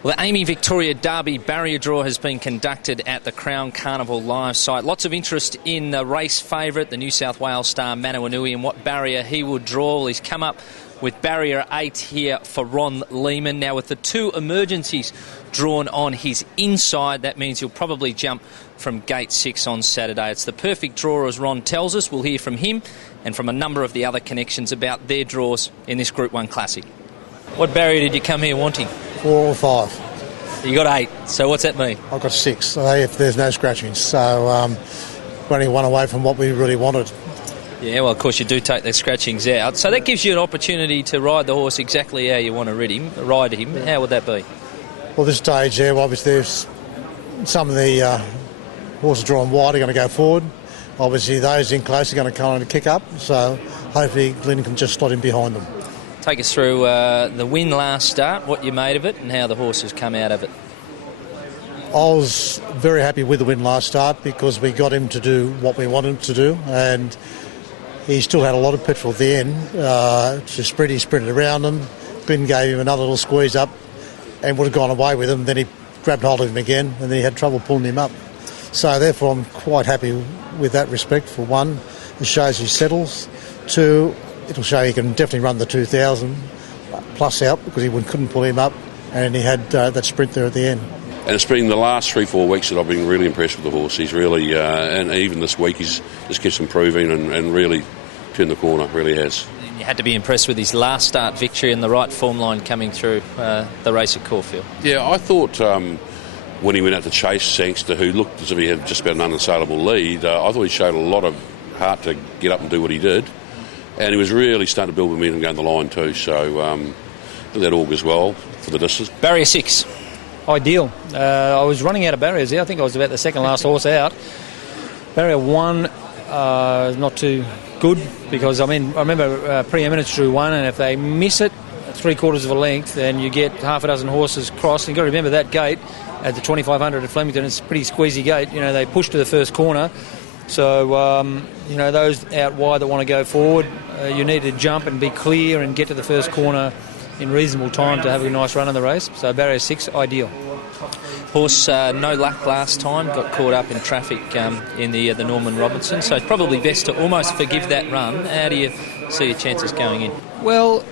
Well, the Amy Victoria Derby barrier draw has been conducted at the Crown Carnival live site. Lots of interest in the race favourite, the New South Wales star Manawanui, and what barrier he would draw. Well, he's come up with barrier 8 here for Ron Lehman. Now, with the two emergencies drawn on his inside, that means he'll probably jump from gate 6 on Saturday. It's the perfect draw, as Ron tells us. We'll hear from him and from a number of the other connections about their draws in this Group 1 Classic. What barrier did you come here wanting? 4 or 5. You got 8, so what's that mean? I've got 6, if there's no scratching. So we're only one away from what we really wanted. Yeah, well, of course, you do take the scratchings out. So that gives you an opportunity to ride the horse exactly how you want to ride him. How would that be? Well, this stage, obviously, there's some of the horses drawn wide are going to go forward. Obviously, those in close are going to kind of kick up. So hopefully Glenn can just slot in behind them. Take us through the win last start, what you made of it and how the horse has come out of it. I was very happy with the win last start because we got him to do what we wanted him to do, and he still had a lot of petrol at the end. To sprint, he sprinted around him. Glenn gave him another little squeeze up and would have gone away with him. Then he grabbed hold of him again and then he had trouble pulling him up. So therefore I'm quite happy with that respect. For one, it shows he settles. 2, it'll show he can definitely run the 2,000 plus out because he couldn't pull him up, and he had that sprint there at the end. And it's been the last 3-4 weeks that I've been really impressed with the horse. He's really, and even this week, he's just keeps improving and really turned the corner, really has. You had to be impressed with his last start victory and the right form line coming through the race at Caulfield. Yeah, I thought when he went out to chase Sangster, who looked as if he had just about an unassailable lead, I thought he showed a lot of heart to get up and do what he did. And he was really starting to build momentum going the line too, so I think that augurs well for the distance. Barrier 6. Ideal. I was running out of barriers there. I think I was about the second last horse out. Barrier 1 is not too good because, I remember Preeminence drew 1, and if they miss it 3/4 of a length, then you get half a dozen horses cross. You've got to remember that gate at the 2500 at Flemington, it's a pretty squeezy gate. You know, they push to the first corner. So, those out wide that want to go forward, you need to jump and be clear and get to the first corner in reasonable time to have a nice run in the race. So barrier 6, ideal. Horse, no luck last time, got caught up in traffic in the Norman Robinson, so it's probably best to almost forgive that run. How do you see your chances going in? Well,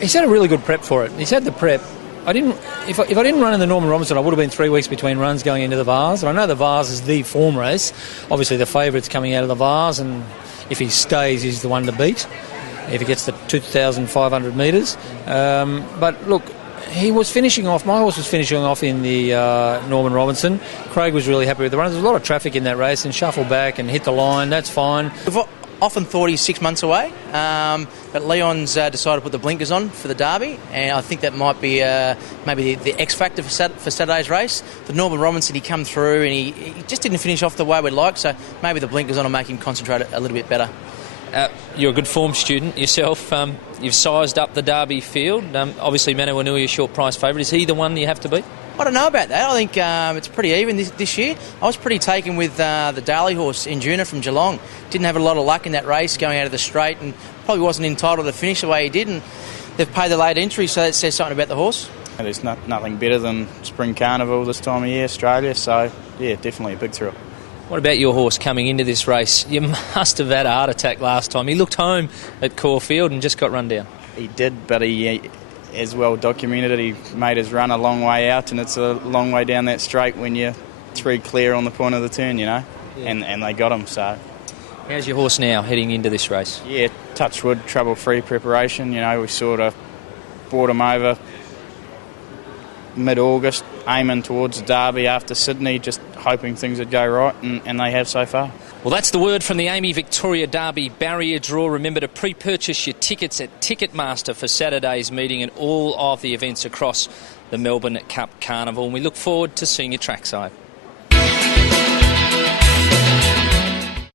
he's had a really good prep for it. He's had the prep. If I didn't run in the Norman Robinson, I would have been 3 weeks between runs going into the Vars. And I know the Vars is the form race. Obviously, the favourite's coming out of the Vars, and if he stays, he's the one to beat if he gets the 2,500 metres. But look, he was finishing off. My horse was finishing off in the Norman Robinson. Craig was really happy with the run. There was a lot of traffic in that race, and shuffled back and hit the line. That's fine. We've often thought he's 6 months away, but Leon's decided to put the blinkers on for the Derby, and I think that might be maybe the X factor for Saturday's race. The Norman Robinson, he come through and he just didn't finish off the way we'd like, so maybe the blinkers on will make him concentrate a little bit better. You're a good form student yourself. You've sized up the Derby field. Obviously, Manawanui, a short price favourite. Is he the one you have to beat? I don't know about that. I think it's pretty even this year. I was pretty taken with the Darley horse, Injuna from Geelong. Didn't have a lot of luck in that race going out of the straight and probably wasn't entitled to finish the way he did. And they've paid the late entry, so that says something about the horse. There's nothing better than Spring Carnival this time of year, Australia. So, yeah, definitely a big thrill. What about your horse coming into this race? You must have had a heart attack last time. He looked home at Caulfield and just got run down. He did, but he as well documented, he made his run a long way out, and it's a long way down that straight when you're 3 clear on the point of the turn, you know, yeah. and they got him. So, how's your horse now heading into this race? Yeah, touch wood, trouble-free preparation. You know, we sort of brought him over mid-August, aiming towards the Derby after Sydney, just hoping things would go right, and they have so far. Well, that's the word from the Amy Victoria Derby barrier draw. Remember to pre-purchase your tickets at Ticketmaster for Saturday's meeting and all of the events across the Melbourne Cup Carnival. And we look forward to seeing you trackside.